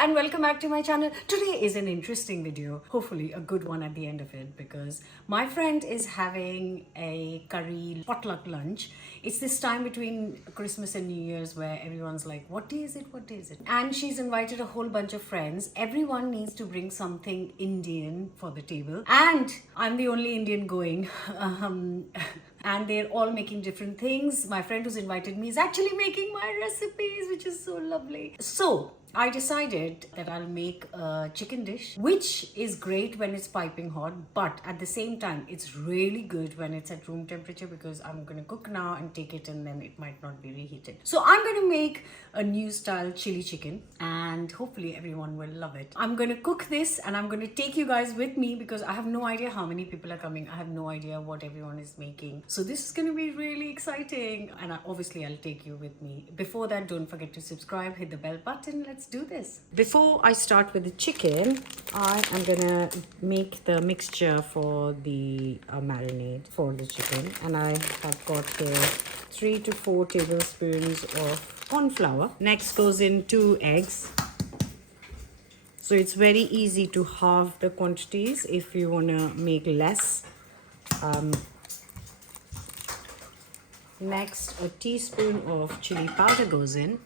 and welcome back to my channel. Today is an interesting video, hopefully a good one at the end of it, because my friend is having a curry potluck lunch. It's this time between Christmas and New Year's where everyone's like, what day is it, what day is it? And she's invited a whole bunch of friends. Everyone needs to bring something Indian for the table, and I'm the only Indian going. And they're all making different things. My friend who's invited me is actually making my recipes, which is so lovely. So I decided that I'll make a chicken dish, which is great when it's piping hot, but at the same time, it's really good when it's at room temperature, because I'm gonna cook now and take it and then it might not be reheated. So I'm gonna make a new style chili chicken and hopefully everyone will love it. I'm gonna cook this and I'm gonna take you guys with me because I have no idea how many people are coming. I have no idea what everyone is making. So this is gonna be really exciting, and obviously I'll take you with me. Before that, don't forget to subscribe, hit the bell button. Let's do this. Before I start with the chicken, I am gonna make the mixture for the marinade for the chicken, and I have got 3 to 4 tablespoons of corn flour. Next goes in 2 eggs. So it's very easy to halve the quantities if you want to make less. Next, a teaspoon of chili powder goes in,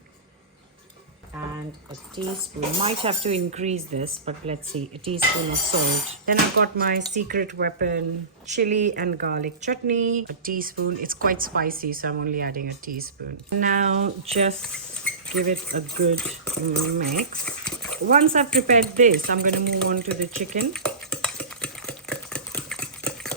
and a teaspoon, might have to increase this, but let's see, a teaspoon of salt. Then I've got my secret weapon, chili and garlic chutney, a teaspoon. It's quite spicy, so I'm only adding a teaspoon. Now just give it a good mix. Once I've prepared this, I'm going to move on to the chicken.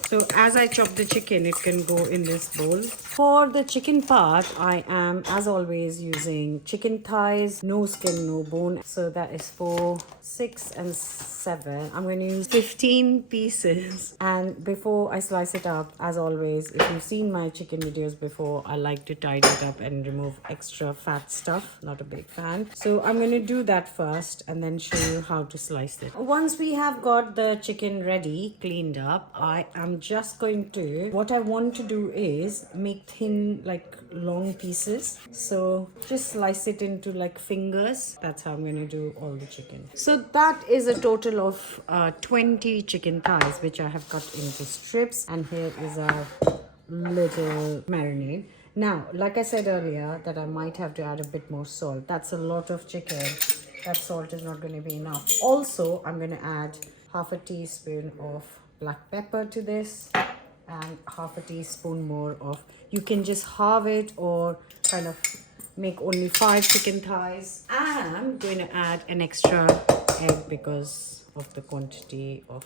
So as I chop the chicken, it can go in this bowl. For the chicken part, I am, as always, using chicken thighs, no skin, no bone. So that is 4, 6 and 7. I'm going to use 15 pieces. And before I slice it up, as always, if you've seen my chicken videos before, I like to tidy it up and remove extra fat stuff. Not a big fan. So I'm going to do that first and then show you how to slice it. Once we have got the chicken ready, cleaned up, I am just going to, what I want to do is make thin, like long pieces. So just slice it into like fingers. That's how I'm going to do all the chicken. So that is a total of 20 chicken thighs, which I have cut into strips. And here is our little marinade. Now, like I said earlier, that I might have to add a bit more salt. That's a lot of chicken. That salt is not going to be enough. Also, I'm going to add half a teaspoon of black pepper to this, and half a teaspoon more of, you can just halve it or kind of make only 5 chicken thighs. I'm going to add an extra egg because of the quantity of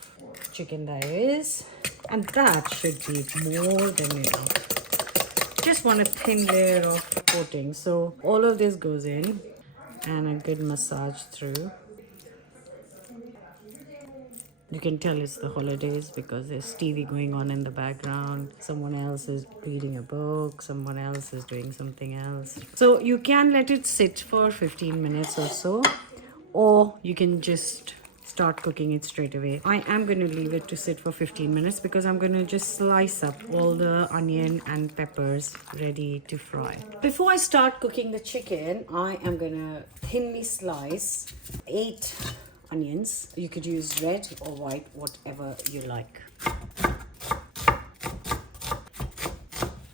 chicken there is, and that should be more than enough. Just want a thin layer of coating. So all of this goes in and a good massage through. You can tell it's the holidays because there's TV going on in the background. Someone else is reading a book. Someone else is doing something else. So you can let it sit for 15 minutes or so, or you can just start cooking it straight away. I am going to leave it to sit for 15 minutes because I'm going to just slice up all the onion and peppers ready to fry. Before I start cooking the chicken, I am going to thinly slice 8 onions. You could use red or white, whatever you like.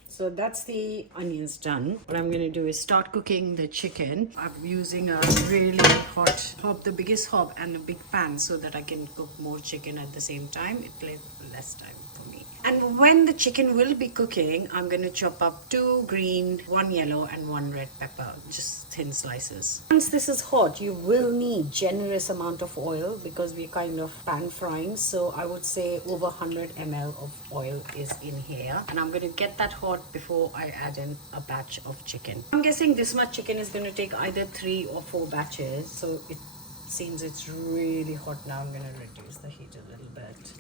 So that's the onions done. What I'm going to do is start cooking the chicken. I'm using a really hot hob, the biggest hob, and a big pan so that I can cook more chicken at the same time. It takes less time for me. And when the chicken will be cooking, I'm going to chop up 2 green, 1 yellow and 1 red pepper, just thin slices. Once this is hot, you will need generous amount of oil because we're kind of pan frying. So I would say over 100 ml of oil is in here. And I'm going to get that hot before I add in a batch of chicken. I'm guessing this much chicken is going to take either 3 or 4 batches. So it seems it's really hot now. I'm going to reduce the heat a little bit.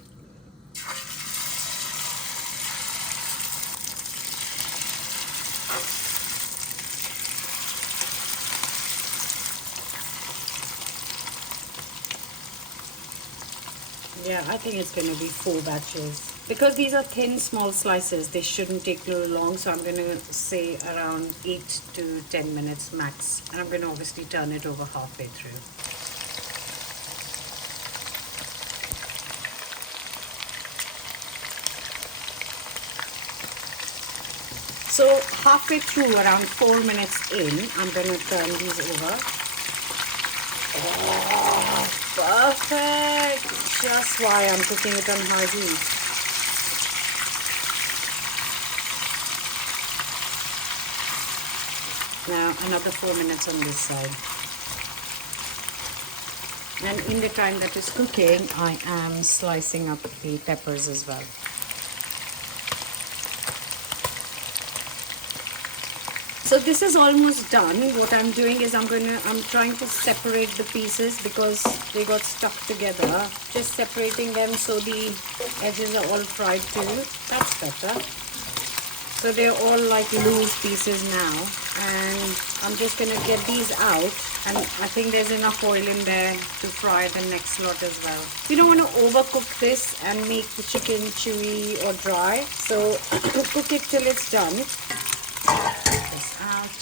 Yeah, I think it's going to be 4 batches. Because these are thin, small slices, they shouldn't take too long. So I'm going to say around 8 to 10 minutes max. And I'm going to obviously turn it over halfway through. So halfway through, around 4 minutes in, I'm going to turn these over. Oh, perfect! Just why I'm cooking it on high heat. Now another 4 minutes on this side. And in the time that is cooking, I am slicing up the peppers as well. So this is almost done. What I'm doing is I'm trying to separate the pieces because they got stuck together. Just separating them so the edges are all fried too. That's better. So they're all like loose pieces now, and I'm just gonna get these out, and I think there's enough oil in there to fry the next lot as well. You don't want to overcook this and make the chicken chewy or dry, so cook it till it's done. Take this out.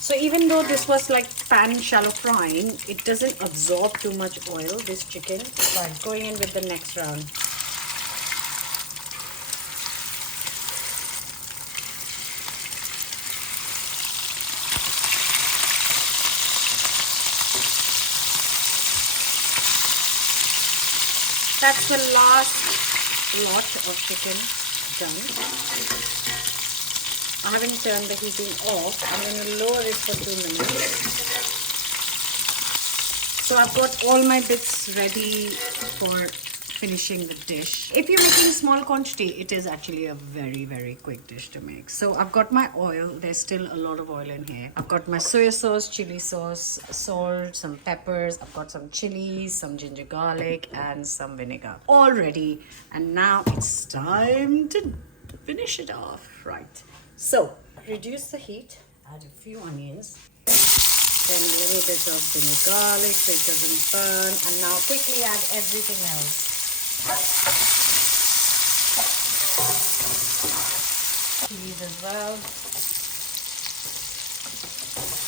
So even though this was like pan shallow frying, it doesn't absorb too much oil, this chicken. Right, going in with the next round. That's the last lot of chicken done. I haven't turned the heating off. I'm going to lower it for 2 minutes. So I've got all my bits ready for finishing the dish. If you're making small quantity, it is actually a very, very quick dish to make. So I've got my oil. There's still a lot of oil in here. I've got my soy sauce, chili sauce, salt, some peppers. I've got some chilies, some ginger garlic, and some vinegar. All ready. And now it's time to finish it off. Right. So reduce the heat. Add a few onions. Then a little bit of ginger garlic so it doesn't burn. And now quickly add everything else. Cheese as well.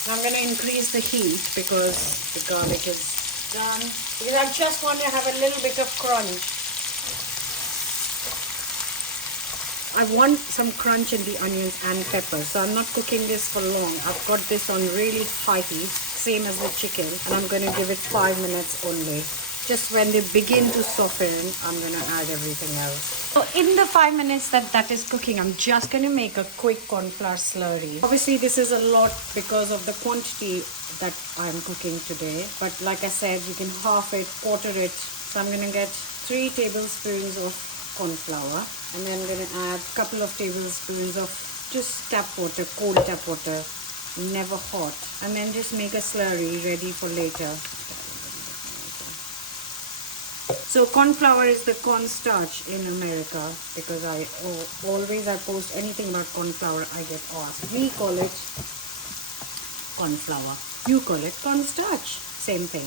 Now I'm going to increase the heat because the garlic is done. Because I just want to have a little bit of crunch. I want some crunch in the onions and pepper, so I'm not cooking this for long. I've got this on really high heat, same as the chicken, and I'm going to give it 5 minutes only. Just when they begin to soften, I'm going to add everything else. So in the 5 minutes that is cooking, I'm just going to make a quick corn flour slurry. Obviously this is a lot because of the quantity that I'm cooking today, but like I said, you can half it, quarter it. So I'm going to get 3 tablespoons of corn flour, and then I'm going to add a couple of tablespoons of just tap water, cold tap water, never hot, and then just make a slurry ready for later. So corn flour is the cornstarch in America, because I post anything about corn flour, I get asked. We call it corn flour, you call it cornstarch, same thing.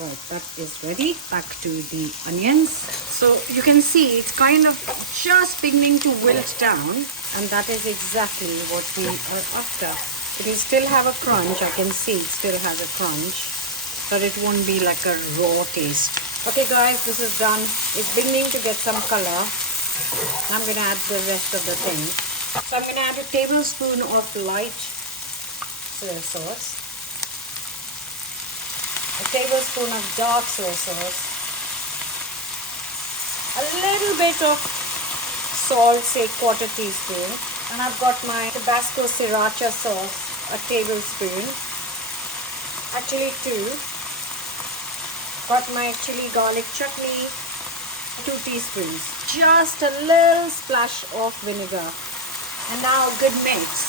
Right, that is ready. Back to the onions. So you can see it's kind of just beginning to wilt down, and that is exactly what we are after. It will still have a crunch. I can see it still has a crunch, but it won't be like a raw taste. Okay guys, this is done. It's beginning to get some color. I'm going to add the rest of the thing. So I'm going to add a tablespoon of light soy sauce. A tablespoon of dark soy sauce, a little bit of salt, say quarter teaspoon, and I've got my Tabasco sriracha sauce, a tablespoon, actually 2. Got my chili garlic chutney, 2 teaspoons, just a little splash of vinegar, and now good mix.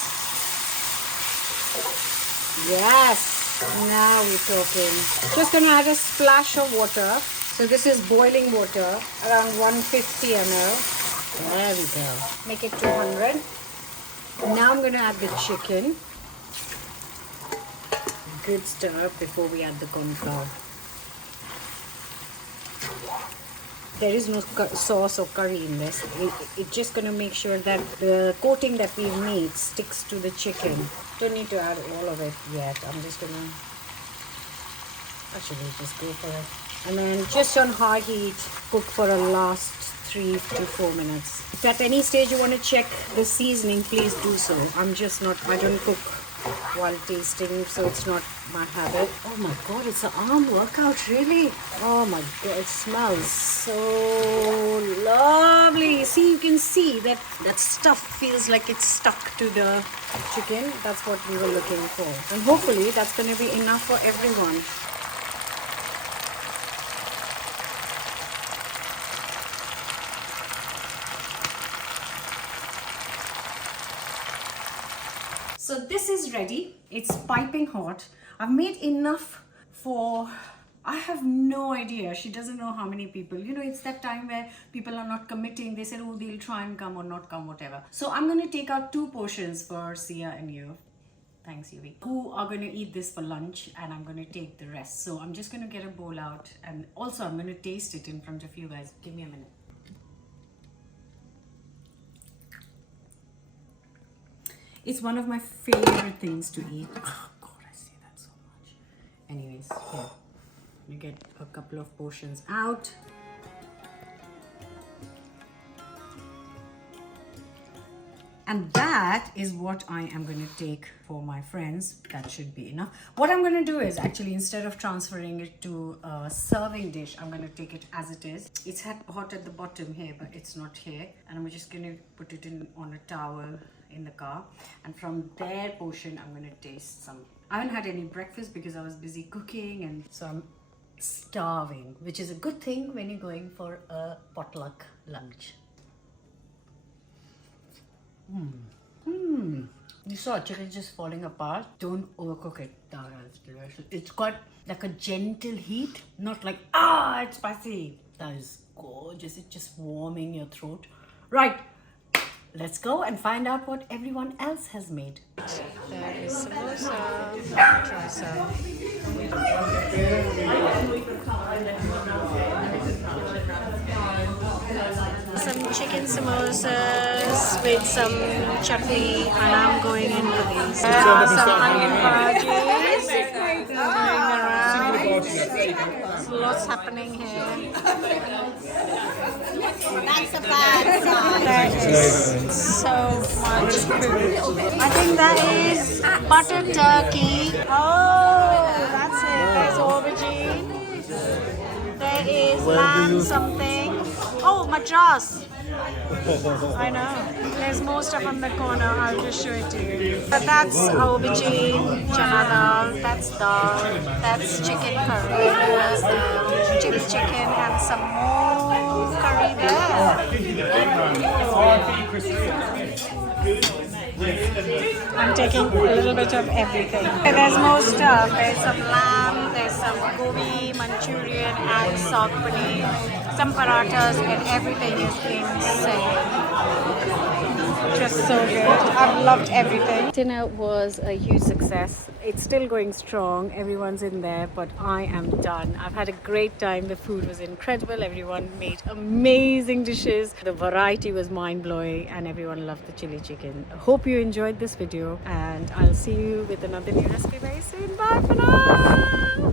Yes. Now we're talking. Just gonna add a splash of water. So this is boiling water, around 150 ml. There we go. Make it 200. Now I'm gonna add the chicken. Good stir before we add the corn flour. There is no sauce or curry in this. It's just gonna make sure that the coating that we made sticks to the chicken. Don't need to add all of it yet. I'm just gonna actually just go for it. And then just on high heat, cook for a last 3 to 4 minutes. If at any stage you want to check the seasoning, please do so. I don't cook while tasting, so it's not my habit. Oh my god, it's an arm workout, really? Oh my god, it smells so lovely. See, you can see that stuff feels like it's stuck to the chicken. That's what we were looking for. And hopefully that's going to be enough for everyone. So this is ready. It's piping hot. I've made enough for, I have no idea. She doesn't know how many people. You know, it's that time where people are not committing. They said, oh, they'll try and come or not come, whatever. So I'm going to take out 2 portions for Sia and you. Thanks, Yuvi. Who are going to eat this for lunch, and I'm going to take the rest. So I'm just going to get a bowl out, and also I'm going to taste it in front of you guys. Give me a minute. It's one of my favorite things to eat. Oh god, I see that so much. Anyways, here. You get a couple of portions out. And that is what I am going to take for my friends. That should be enough. What I'm going to do is actually, instead of transferring it to a serving dish, I'm going to take it as it is. It's hot at the bottom here, but it's not here. And I'm just going to put it in on a towel in the car, and from their portion I'm going to taste some. I haven't had any breakfast because I was busy cooking, and so I'm starving, which is a good thing when you're going for a potluck lunch. You saw chicken just falling apart. Don't overcook it. That's delicious. It's got like a gentle heat, not like it's spicy. That is gorgeous. It's just warming your throat. Right. Let's go and find out what everyone else has made. There is samosa. Try some. Some chicken samosas with some chutney, and I'm going in for these. There are some onion bhajis going around. There's lots happening here. That's a bad sign. There is so much food. I think that is butter turkey. Oh, that's it. There's aubergine. There is lamb something. Oh, madras. I know. There's more stuff on the corner. I'll just show it to you. But that's aubergine, chana dal, that's dal, that's chicken curry, chili chicken, and some more curry there. I'm taking a little bit of everything. And there's more stuff. There's some lamb, there's some gobi, Manchurian, and saag paneer, some parathas, and everything is insane. Just so good. I've loved everything. Dinner was a huge success. It's still going strong. Everyone's in there, but I am done. I've had a great time. The food was incredible. Everyone made amazing dishes. The variety was mind-blowing, and everyone loved the chili chicken. I hope you enjoyed this video, and I'll see you with another new recipe very soon. Bye for now.